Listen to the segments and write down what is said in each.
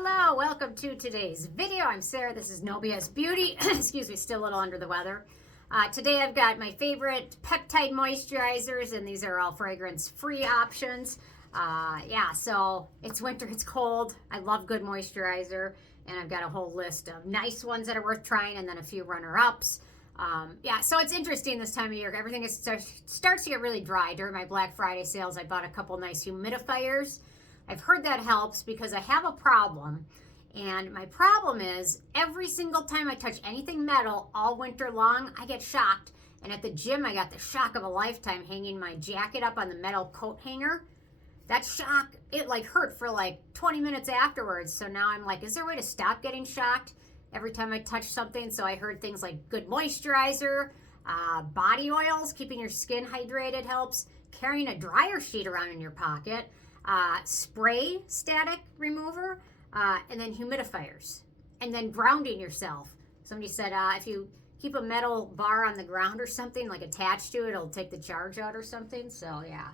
Hello, welcome to today's video. I'm Sarah, this is No BS Beauty. Excuse me, still a little under the weather. Today I've got my favorite peptide moisturizers, and these are all fragrance-free options. Yeah, so it's winter, it's cold. I love good moisturizer, and I've got a whole list of nice ones that are worth trying, and then a few runner-ups. Yeah, so it's interesting this time of year. Everything starts to get really dry. During my Black Friday sales, I bought a couple nice humidifiers. I've heard that helps because I have a problem, and my problem is every single time I touch anything metal all winter long, I get shocked. And at the gym, I got the shock of a lifetime hanging my jacket up on the metal coat hanger. That shock, it like hurt for like 20 minutes afterwards. So now I'm like, is there a way to stop getting shocked every time I touch something? So I heard things like good moisturizer, body oils, keeping your skin hydrated helps, carrying a dryer sheet around in your pocket, spray static remover, and then humidifiers, and then grounding yourself. Somebody said if you keep a metal bar on the ground or something, like attached to it, it'll take the charge out or something. So yeah,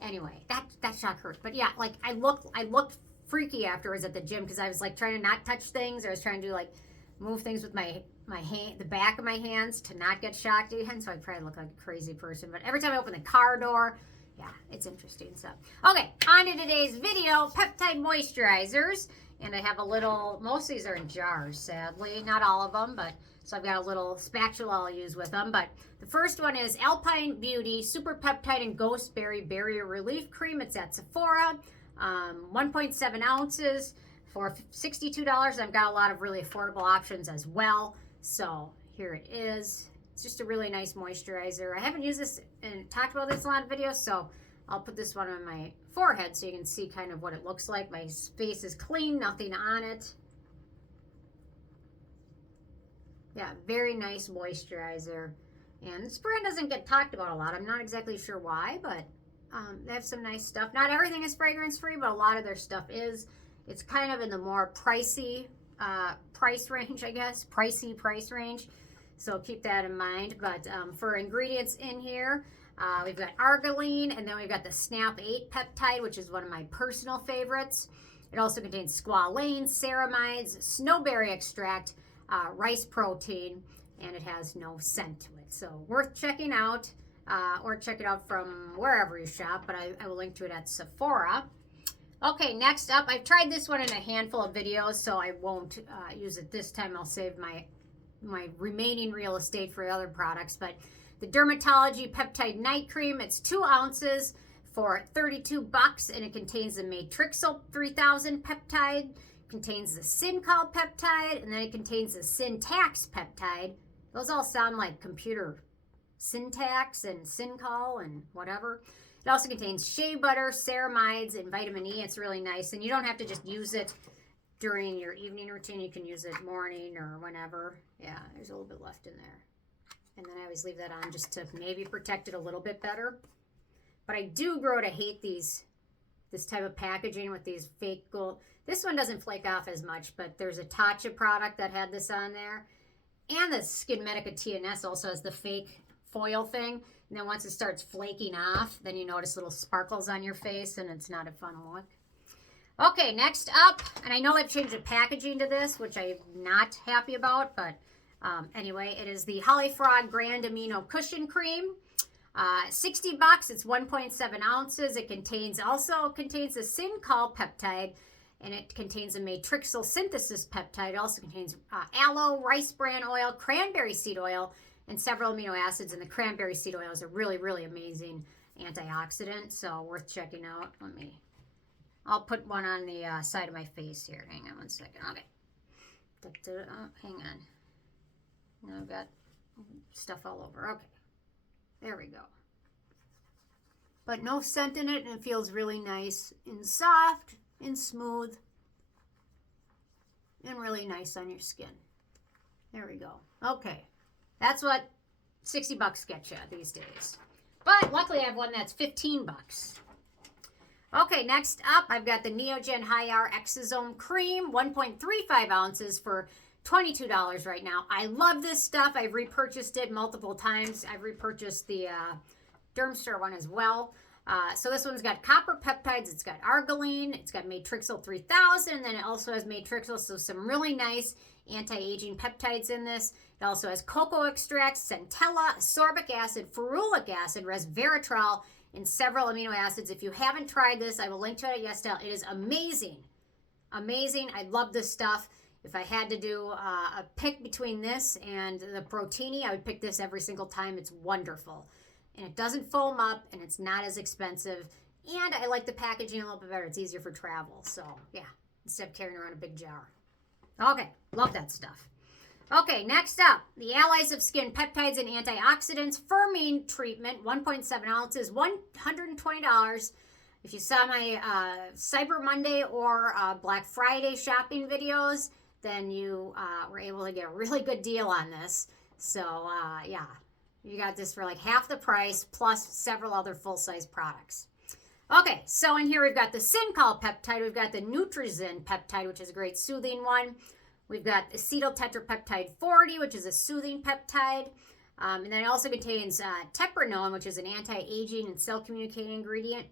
anyway, that shock hurt. But yeah, like I looked freaky afterwards at the gym because I was like trying to not touch things. I was trying to do like move things with my hand, the back of my hands, to not get shocked again. So I probably look like a crazy person. But every time I open the car door, yeah, it's interesting. So, okay, on to today's video, peptide moisturizers. And I have a little, most of these are in jars, sadly. Not all of them, but, so I've got a little spatula I'll use with them. But the first one is Alpyn Beauty Super Peptide and Ghostberry Barrier Relief Cream. It's at Sephora, 1.7 ounces for $62. I've got a lot of really affordable options as well. So, here it is. It's just a really nice moisturizer. I haven't used this and talked about this in a lot of videos, so I'll put this one on my forehead so you can see kind of what it looks like. My face is clean, nothing on it. Yeah, very nice moisturizer. And this brand doesn't get talked about a lot. I'm not exactly sure why, but they have some nice stuff. Not everything is fragrance-free, but a lot of their stuff is. It's kind of in the more pricey price range, I guess. Pricey price range. So keep that in mind. But for ingredients in here, we've got Argireline, and then we've got the Snap 8 peptide, which is one of my personal favorites. It also contains Squalane, Ceramides, Snowberry extract, rice protein, and it has no scent to it. So worth checking out, or check it out from wherever you shop, but I will link to it at Sephora. Okay, next up, I've tried this one in a handful of videos, so I won't use it this time. I'll save my remaining real estate for other products. But the DRMTLGY Peptide Night Cream, it's 2 ounces for $32, and it contains the Matrixyl 3000 peptide, contains the Coll peptide, and then it contains the Tacks peptide. Those all sound like computer syntax and Coll and whatever. It also contains shea butter, ceramides, and vitamin E. It's really nice, and you don't have to just use it during your evening routine. You can use it morning or whenever. Yeah, there's a little bit left in there. And then I always leave that on just to maybe protect it a little bit better. But I do grow to hate this type of packaging with these fake gold. This one doesn't flake off as much, but there's a Tatcha product that had this on there. And the Skinmedica TNS also has the fake foil thing. And then once it starts flaking off, then you notice little sparkles on your face, and it's not a fun look. Okay, next up, and I know I've changed the packaging to this, which I'm not happy about, but anyway, it is the Holifrog Grand Amino Cushion Cream. $60, it's 1.7 ounces. It also contains the Coll peptide, and it contains a Matrixyl synthesis peptide. It also contains aloe, rice bran oil, cranberry seed oil, and several amino acids, and the cranberry seed oil is a really, really amazing antioxidant, so worth checking out. I'll put one on the side of my face here. Hang on one second. Okay. Hang on. Now I've got stuff all over. Okay. There we go. But no scent in it, and it feels really nice and soft and smooth and really nice on your skin. There we go. Okay. That's what $60 gets you these days. But luckily I have one that's $15. Okay, next up, I've got the Neogen High R Exosome Cream, 1.35 ounces for $22 right now. I love this stuff. I've repurchased it multiple times. I've repurchased the Derm Store one as well. So this one's got copper peptides, it's got Argireline, it's got Matrixyl 3000, and then it also has Matrixyl, so some really nice anti-aging peptides in this. It also has cocoa extract, Centella, ascorbic acid, ferulic acid, resveratrol, and several amino acids. If you haven't tried this, I will link to it at YesStyle. It is amazing. Amazing. I love this stuff. If I had to do a pick between this and the Protini, I would pick this every single time. It's wonderful. And it doesn't foam up, and it's not as expensive. And I like the packaging a little bit better. It's easier for travel. So, yeah, instead of carrying around a big jar. Okay, love that stuff. Okay, next up, the Allies of Skin Peptides and Antioxidants Firming Treatment, 1.7 ounces, $120. If you saw my Cyber Monday or Black Friday shopping videos, then you were able to get a really good deal on this. So, yeah, you got this for like half the price plus several other full-size products. Okay, so in here we've got the Coll peptide. We've got the Nutrizen peptide, which is a great soothing one. We've got acetyl tetrapeptide 40, which is a soothing peptide. And then it also contains tepranone, which is an anti-aging and cell-communicating ingredient,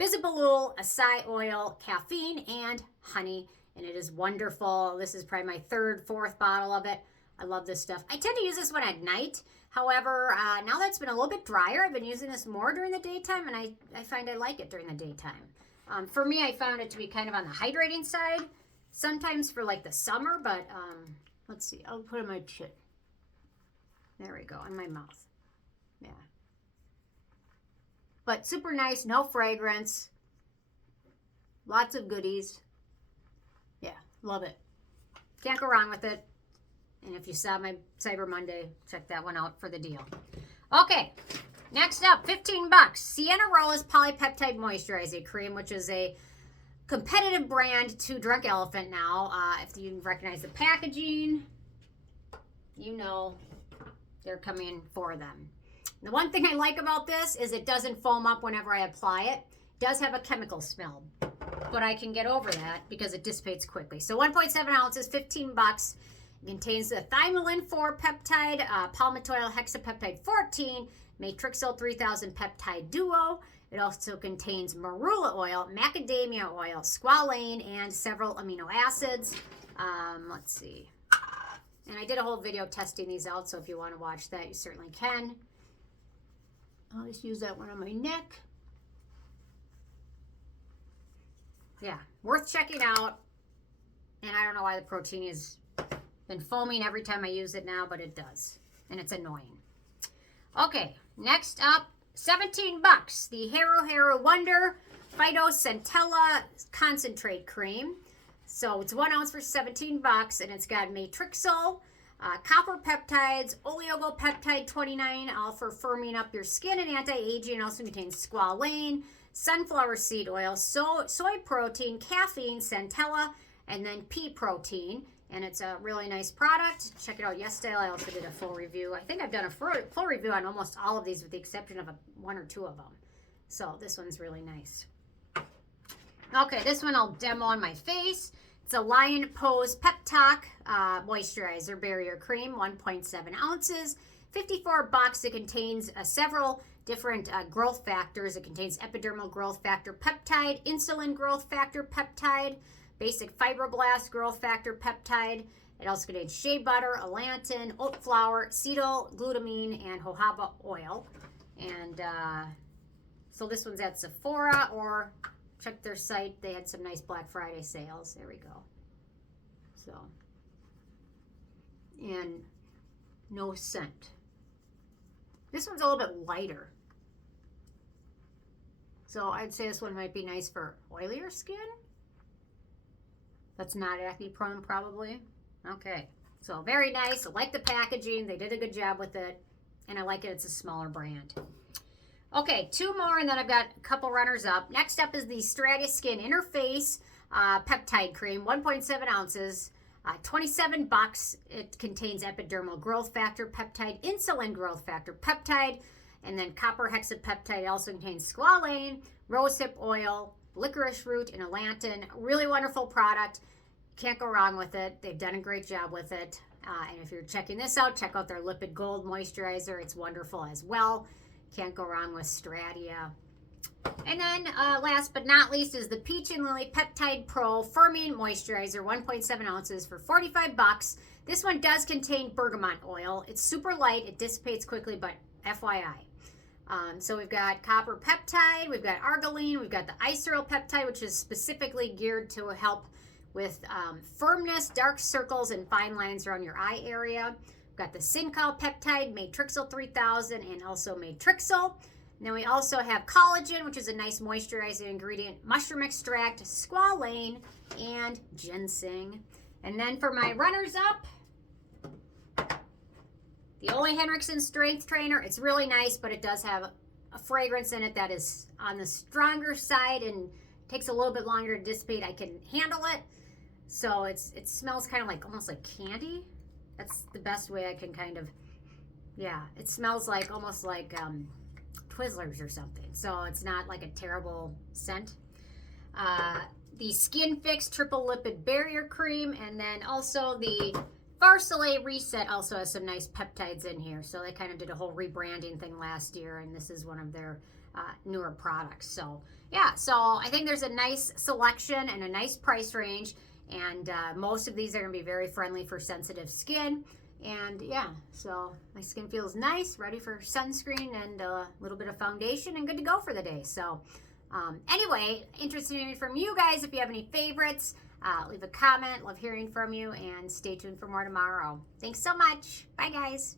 bisabolol, acai oil, caffeine, and honey. And it is wonderful. This is probably my third, fourth bottle of it. I love this stuff. I tend to use this one at night. However, now that it's been a little bit drier, I've been using this more during the daytime, and I find I like it during the daytime. For me, I found it to be kind of on the hydrating side, sometimes for like the summer, but let's see. I'll put it in my chin. There we go, in my mouth. Yeah. But super nice, no fragrance, lots of goodies. Yeah, love it. Can't go wrong with it. And if you saw my Cyber Monday, check that one out for the deal. Okay, next up, 15 bucks. Sienna Rose Polypeptide Moisturizer Cream, which is a competitive brand to Drunk Elephant now. If you recognize the packaging, you know they're coming for them. The one thing I like about this is it doesn't foam up whenever I apply it. It does have a chemical smell, but I can get over that because it dissipates quickly. So 1.7 ounces, 15 bucks. It contains the thymolin 4 peptide, palmitoyl hexapeptide 14, Matrixyl 3000 peptide duo. It also contains marula oil, macadamia oil, squalane, and several amino acids. Let's see. And I did a whole video testing these out, so if you want to watch that, you certainly can. I'll just use that one on my neck. Yeah, worth checking out. And I don't know why the Protini has been foaming every time I use it now, but it does. And it's annoying. Okay, next up, 17 bucks. The Hero Wonder Phyto Centella Concentrate Cream. So it's 1 ounce for 17 bucks, and it's got Matrixyl, copper peptides, oligopeptide 29, all for firming up your skin and anti-aging. It also contains squalane, sunflower seed oil, soy protein, caffeine, Centella, and then pea protein. And it's a really nice product. Check it out, YesStyle. I also did a full review. I think I've done a full review on almost all of these with the exception of one or two of them. So this one's really nice. Okay, this one I'll demo on my face. It's a Lion Pose Pep Talk Moisturizer Barrier Cream, 1.7 ounces, 54 bucks. It contains several different growth factors. It contains epidermal growth factor peptide, insulin growth factor peptide, basic fibroblast growth factor peptide. It also contains shea butter, allantoin, oat flour, cetyl, glutamine, and jojoba oil. And so this one's at Sephora, or check their site. They had some nice Black Friday sales. There we go. So, and no scent. This one's a little bit lighter. So I'd say this one might be nice for oilier skin. That's not acne prone, probably. Okay, so very nice. I like the packaging. They did a good job with it, and I like it. It's a smaller brand. Okay, two more, and then I've got a couple runners up. Next up is the Stratus Skin Interface Peptide Cream, 1.7 ounces, 27 bucks. It contains epidermal growth factor peptide, insulin growth factor peptide, and then copper hexapeptide. It also contains squalane, rosehip oil, licorice root, and allantoin. Really wonderful product. Can't go wrong with it. They've done a great job with it. And if you're checking this out, check out their Lipid Gold Moisturizer. It's wonderful as well. Can't go wrong with Stratia. And then last but not least is the Peach and Lily Peptide Pro Firming Moisturizer, 1.7 ounces for 45 bucks. This one does contain bergamot oil. It's super light. It dissipates quickly, but FYI. So we've got copper peptide, we've got argireline, we've got the isoryl peptide, which is specifically geared to help with firmness, dark circles, and fine lines around your eye area. We've got the synthe peptide, Matrixyl 3000, and also Matrixyl. And then we also have collagen, which is a nice moisturizing ingredient, mushroom extract, squalane, and ginseng. And then for my runners-up, the Ole Henriksen Strength Trainer. It's really nice, but it does have a fragrance in it that is on the stronger side and takes a little bit longer to dissipate. I can handle it. So it smells kind of like almost like candy. That's the best way I can kind of, yeah, it smells like almost like Twizzlers or something. So it's not like a terrible scent. The Skin Fix Triple Lipid Barrier Cream, and then also the Soleil Reset also has some nice peptides in here. So they kind of did a whole rebranding thing last year, and this is one of their newer products. So yeah, so I think there's a nice selection and a nice price range, and most of these are going to be very friendly for sensitive skin. And yeah, so my skin feels nice, ready for sunscreen and a little bit of foundation, and good to go for the day. So anyway, interested in hearing from you guys. If you have any favorites, leave a comment. Love hearing from you, and stay tuned for more tomorrow. Thanks so much. Bye, guys.